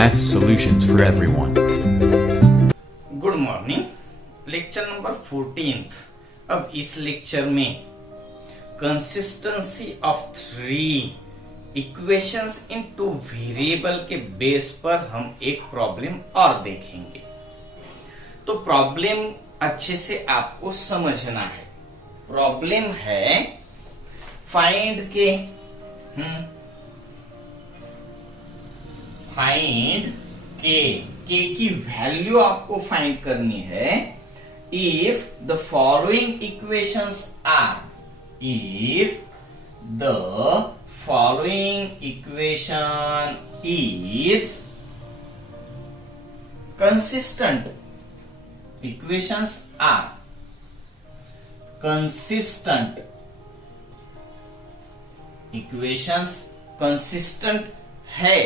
math solutions for everyone. Good morning. Lecture number 14। अब इस lecture में consistency of three equations in two variable के base पर हम एक प्रॉब्लम और देखेंगे। तो प्रॉब्लम अच्छे से आपको समझना है। प्रॉब्लम है फाइंड के की वैल्यू आपको फाइंड करनी है। If the following equations are, if the following equation is consistent, equations are consistent, equations consistent है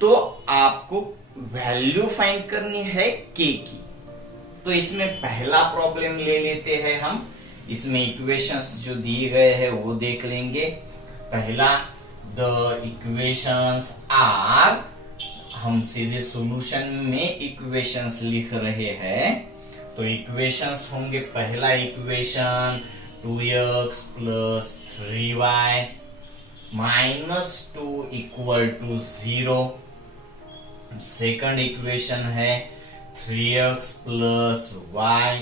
तो आपको वैल्यू फाइंड करनी है के की। तो इसमें पहला प्रॉब्लम ले लेते हैं हम। इसमें इक्वेशंस जो दिए गए हैं वो देख लेंगे। पहला, द इक्वेशंस आर, हम सीधे सॉल्यूशन में इक्वेशंस लिख रहे हैं। तो इक्वेशंस होंगे, पहला equation 2x plus 3y minus 2 equal to 0। Second equation है 3x plus y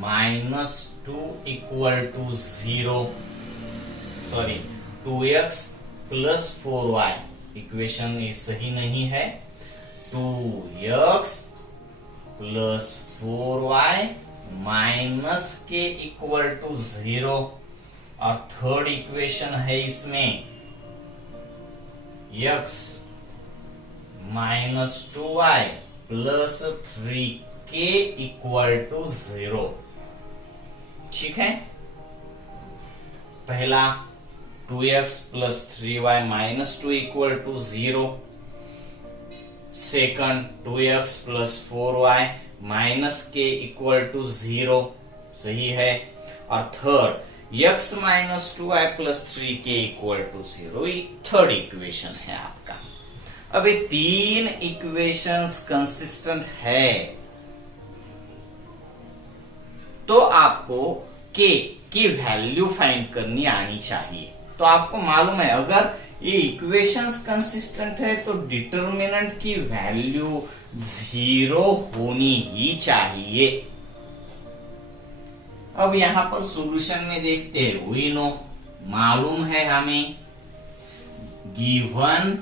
minus 2 equal to 0, sorry 2x plus 4y। Equation ये सही नहीं है। 2x plus 4y minus k equal to 0। और थर्ड इक्वेशन है इसमें x minus 2y plus 3k equal to 0। ठीक है। पहला 2x plus 3y minus 2 equal to 0। Second 2x plus 4y minus k equal to 0, सही है। और third x minus 2y plus 3k equal to 0, ये third equation है आपका। अब ये तीन इक्वेशंस कंसिस्टेंट है तो आपको k की वैल्यू फाइंड करनी आनी चाहिए। तो आपको मालूम है अगर ये इक्वेशंस कंसिस्टेंट है तो डिटर्मिनेंट की वैल्यू 0 होनी ही चाहिए। अब यहां पर सॉल्यूशन में देखते हैं। वी नो, मालूम है हमें, given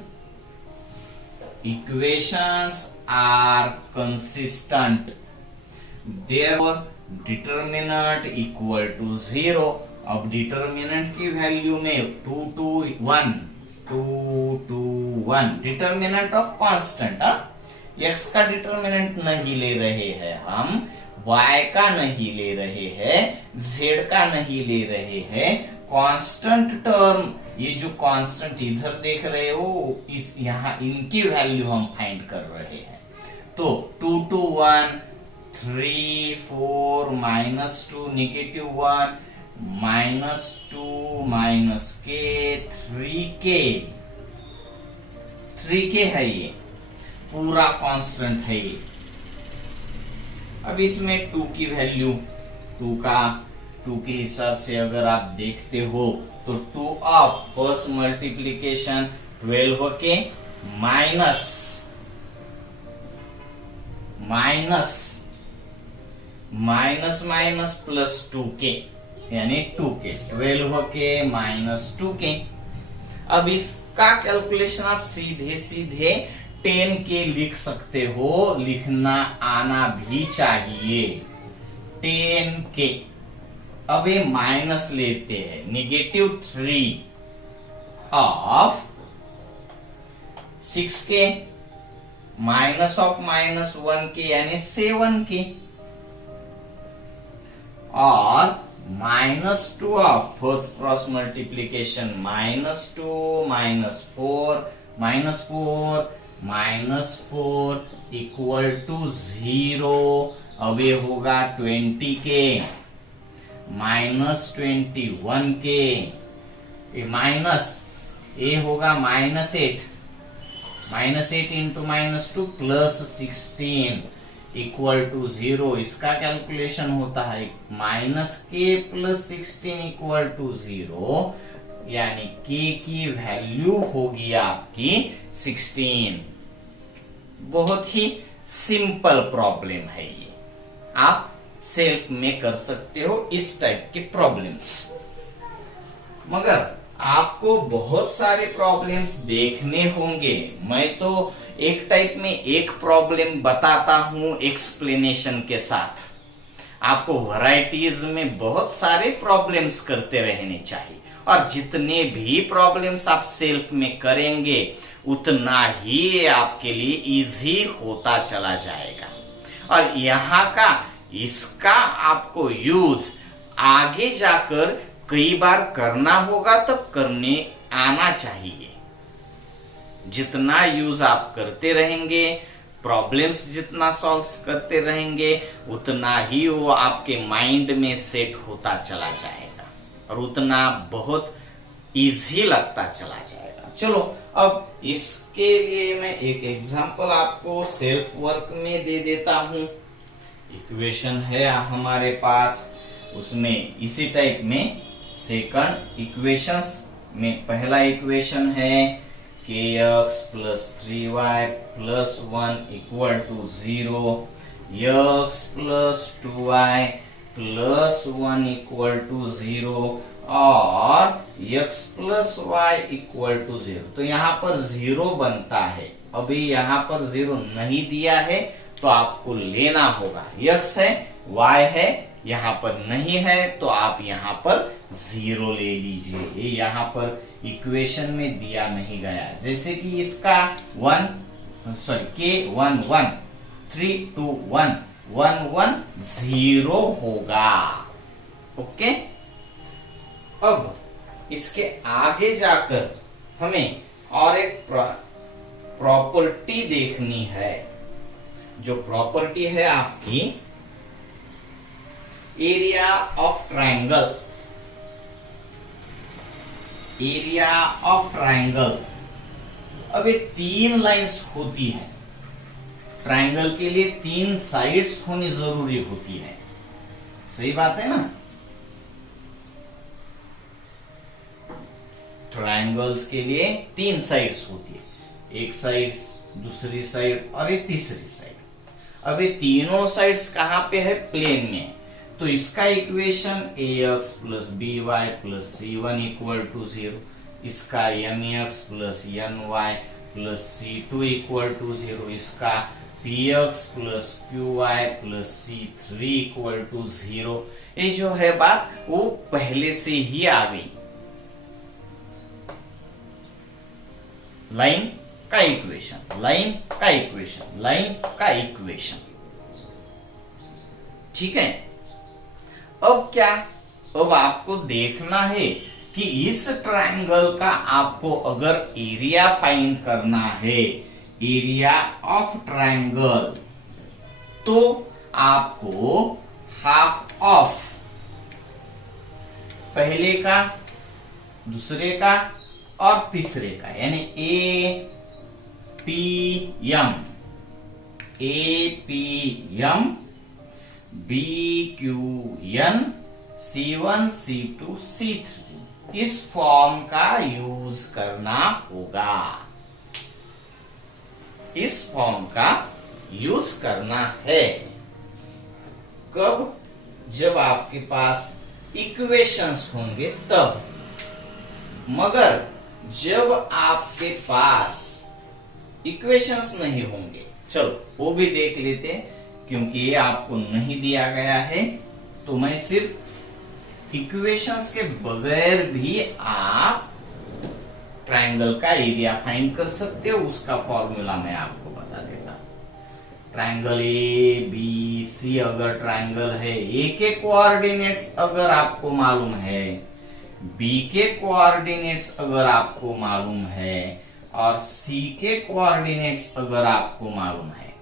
equations are consistent, therefore determinant equal to 0। अब डिटर्मिनेंट की वैल्यू में 2 to 1, 2 to 1 determinant of constant. x का डिटर्मिनेंट नहीं ले रहे हैं हम, y का नहीं ले रहे हैं, z का नहीं ले रहे हैं। कांस्टेंट टर्म, ये जो कांस्टेंट इधर देख रहे हो, इस यहां इनकी वैल्यू हम फाइंड कर रहे हैं। तो 2 to 1, 3, 4, minus 2, negative 1, minus 2, minus k, 3k है, ये पूरा कांस्टेंट है ये। अब इसमें 2 की वैल्यू, 2 के हिसाब से अगर आप देखते हो तो 2 ऑफ फर्स्ट मल्टीप्लीकेशन 12 के माइनस माइनस प्लस 2k यानी 2k, 12 के माइनस 2k। अब इसका कैलकुलेशन आप सीधे 10k लिख सकते हो, लिखना आना भी चाहिए 10k। अब ये माइनस लेते हैं, negative 3 of 6k minus of minus 1k यानी 7k, और minus 2 of first cross multiplication minus 2, minus 4 equal to 0। अब ये होगा 20k माइनस 21k, माइनस ए होगा -8, -8 इंटू -2 प्लस 16 इक्वल टू 0। इसका कैलकुलेशन होता है -k प्लस 16 इक्वल टू 0, यानी k की वैल्यू होगी आपकी 16। बहुत ही सिंपल प्रॉब्लम है ये, आप सेल्फ में कर सकते हो इस टाइप के प्रॉब्लम्स। मगर आपको बहुत सारे प्रॉब्लम्स देखने होंगे। मैं तो एक टाइप में एक प्रॉब्लम बताता हूं एक्सप्लेनेशन के साथ। आपको वैरायटीज में बहुत सारे प्रॉब्लम्स करते रहने चाहिए, और जितने भी प्रॉब्लम्स आप सेल्फ में करेंगे उतना ही आपके लिए इजी होता चला जाएगा। और यहाँ का इसका आपको यूज आगे जाकर कई बार करना होगा, तब करने आना चाहिए। जितना यूज आप करते रहेंगे, प्रॉब्लम्स जितना सॉल्व करते रहेंगे, उतना ही वो आपके माइंड में सेट होता चला जाएगा और उतना बहुत इजी लगता चला जाएगा। चलो अब इसके लिए मैं एक एग्जांपल आपको सेल्फ वर्क में दे देता हूं। इक्वेशन है हमारे पास, उसमें इसी टाइप में सेकंड इक्वेशंस में पहला इक्वेशन है kx plus 3y plus 1 equal to 0, x plus 2y plus 1 equal to 0 और x plus y equal to 0। तो यहाँ पर 0 बनता है। अभी यहाँ पर 0 नहीं दिया है तो आपको लेना होगा। x है, y है, यहाँ पर नहीं है तो आप यहाँ पर 0 ले लीजिए। ये यहाँ पर इक्वेशन में दिया नहीं गया, जैसे कि इसका k1 1 3 2 1 1 1 0 होगा। ओके, अब इसके आगे जाकर हमें और एक प्रॉपर्टी देखनी है। जो प्रॉपर्टी है आपकी area of triangle. Area of triangle, अब ये 3 लाइंस होती है। ट्रायंगल के लिए 3 साइड्स होनी जरूरी होती है, सही बात है ना। ट्रायंगल्स के लिए 3 साइड्स होती है, एक साइड, दूसरी साइड और एक तीसरी साइड। अब ये तीनों साइड्स कहां पे है? प्लेन में। तो इसका equation ax plus by plus c1 equal to 0, इसका mx plus ny plus c2 equal to 0, इसका px plus qy plus c3 equal to 0। ये जो है बात वो पहले से ही आ गई। लाइन का इक्वेशन, लाइन का इक्वेशन, लाइन का इक्वेशन, ठीक है। अब क्या, अब आपको देखना है कि इस ट्रायंगल का आपको अगर एरिया फाइंड करना है, एरिया ऑफ ट्रायंगल, तो आपको हाफ ऑफ पहले का, दूसरे का और तीसरे का, यानी APM, BQN, C1 C2 C3 इस फॉर्म का यूज करना होगा। इस फॉर्म का यूज करना है। कब? जब आपके पास इक्वेशंस होंगे तब। मगर जब आपके पास इक्वेशंस नहीं होंगे, चलो वो भी देख लेते हैं, क्योंकि ये आपको नहीं दिया गया है, तो मैं सिर्फ इक्वेशंस के बगैर भी आप ट्रायंगल का एरिया फाइंड कर सकते हो। उसका फॉर्मूला मैं आपको बता देता हूं। ट्रायंगल ABC अगर ट्रायंगल है, A के कोऑर्डिनेट्स अगर आपको मालूम है, B के कोऑर्डिनेट्स अगर आपको मालूम है और C के कोऑर्डिनेट्स अगर आपको मालूम है,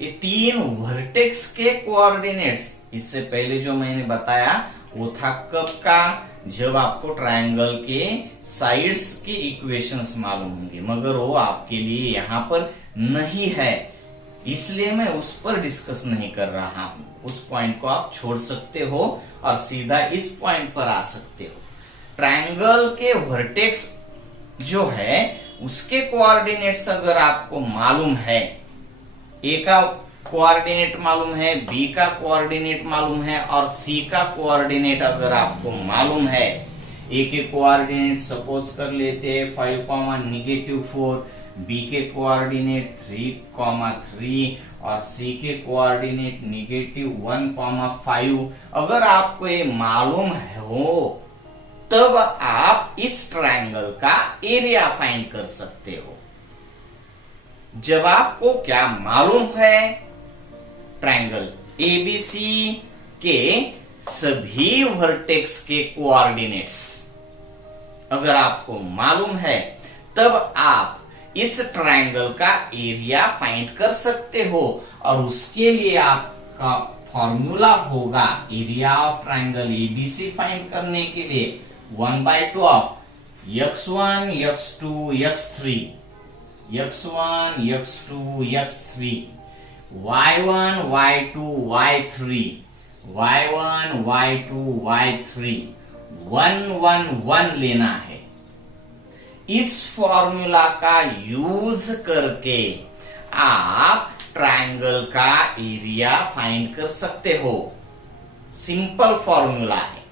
ये 3 वर्टेक्स के कोऑर्डिनेट्स, इससे पहले जो मैंने बताया वो था कब का? जब आपको ट्रायंगल के साइड्स के इक्वेशंस मालूम होंगे, मगर वो आपके लिए यहाँ पर नहीं है, इसलिए मैं उस पर डिस्कस नहीं कर रहा हूं। उस पॉइंट को आप छोड़ सकते हो और सीधा इस पॉइंट पर आ सकते हो। ट्रायंगल के वर्टेक्स जो है उसके कोऑर्डिनेट्स अगर आपको मालूम है, ए का कोऑर्डिनेट मालूम है, बी का कोऑर्डिनेट मालूम है और सी का कोऑर्डिनेट अगर आपको मालूम है, ए के कोऑर्डिनेट सपोज कर लेते हैं 5,-4, बी के कोऑर्डिनेट 3,3 और सी के कोऑर्डिनेट -1,5। अगर आपको ये मालूम हो तब आप इस ट्रायंगल का एरिया फाइंड कर सकते हो। जब आपको क्या मालूम है, ट्रायंगल एबीसी के सभी वर्टेक्स के कोऑर्डिनेट्स अगर आपको मालूम है, तब आप इस ट्रायंगल का एरिया फाइंड कर सकते हो। और उसके लिए आपका फॉर्मूला होगा area of triangle ABC find करने के लिए 1/2 of x1 x2 x3 x1 x2 x3 y1 y2 y3 y1 y2 y3 1 1 1 लेना है। इस फॉर्मूला का यूज करके आप ट्रायंगल का एरिया फाइंड कर सकते हो। सिंपल फॉर्मूला है।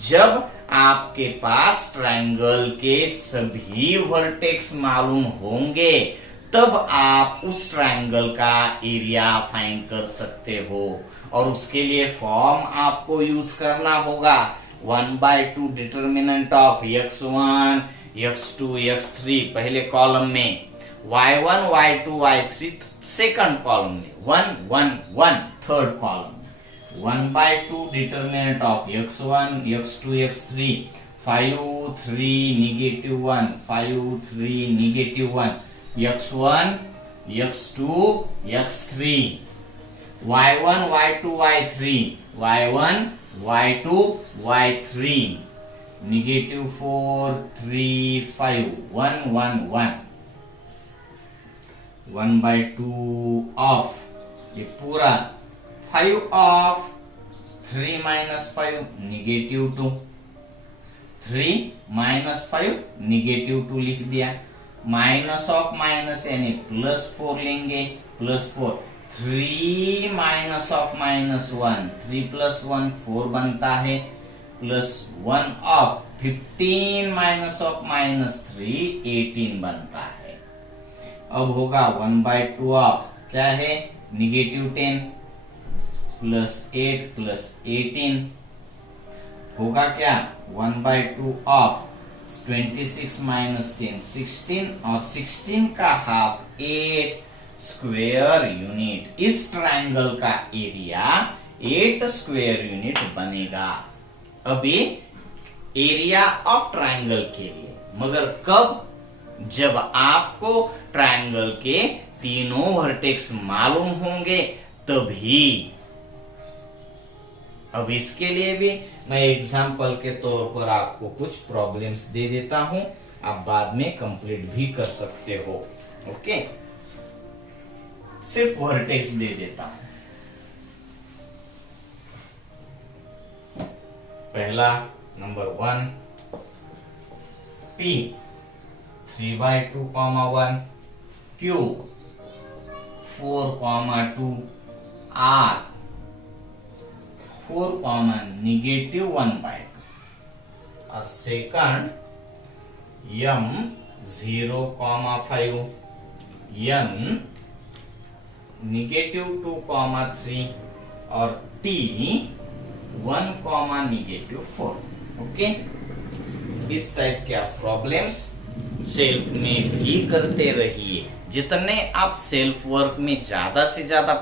जब आपके पास ट्रायंगल के सभी वर्टेक्स मालूम होंगे, तब आप उस ट्रायंगल का एरिया फाइंड कर सकते हो। और उसके लिए फॉर्म आपको यूज करना होगा 1/2 determinant of x1 x2 x3 पहले कॉलम में, y1 y2 y3 second column में, 1 1 1 थर्ड कॉलम में, 1/2 determinant of x1 x2 x3 5 3 -1 5 3 -1 x1 x2 x3 y1 y2 y3 y1 y2 y3 -4 3 5 1 1 1 1/2 of ये पूरा 5 ऑफ 3 - 5 -2 3 - 5 -2 लिख दिया। माइनस ऑफ माइनस यानी +4 लेंगे, +4 3 - ऑफ -1 3 + 1 4 बनता है, +1 ऑफ 15 - ऑफ -3 18 बनता है। अब होगा 1/2 ऑफ क्या है -10 +8 +18 होगा क्या 1/2 ऑफ 26 - 10 16 और 16 का हाफ 8 स्क्वायर यूनिट। इस ट्रायंगल का एरिया 8 स्क्वायर यूनिट बनेगा। अभी एरिया ऑफ ट्रायंगल के लिए, मगर कब, जब आपको ट्रायंगल के तीनों वर्टेक्स मालूम होंगे तभी। अब इसके लिए भी मैं एग्जाम्पल के तौर पर आपको कुछ प्रॉब्लम्स दे देता हूं, आप बाद में कंप्लीट भी कर सकते हो। ओके, सिर्फ वर्टेक्स दे देता हूं। पहला नंबर 1 P 3/2, 1 Q 4, 2 R 4, -1/2 और सेकंड M 0, 5 N -2, 3 और T 1, -4। ओके, इस टाइप के आप प्रॉब्लम्स सेल्फ में भी करते रहिए। जितने आप सेल्फ वर्क में ज्यादा से ज्यादा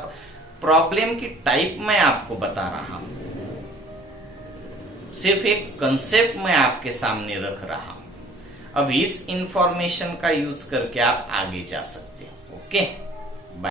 प्रॉब्लम की टाइप मैं आपको बता रहा हूं, सिर्फ एक कंसेप्ट मैं आपके सामने रख रहा हूं। अब इस इंफॉर्मेशन का यूज करके आप आगे जा सकते हो। ओके।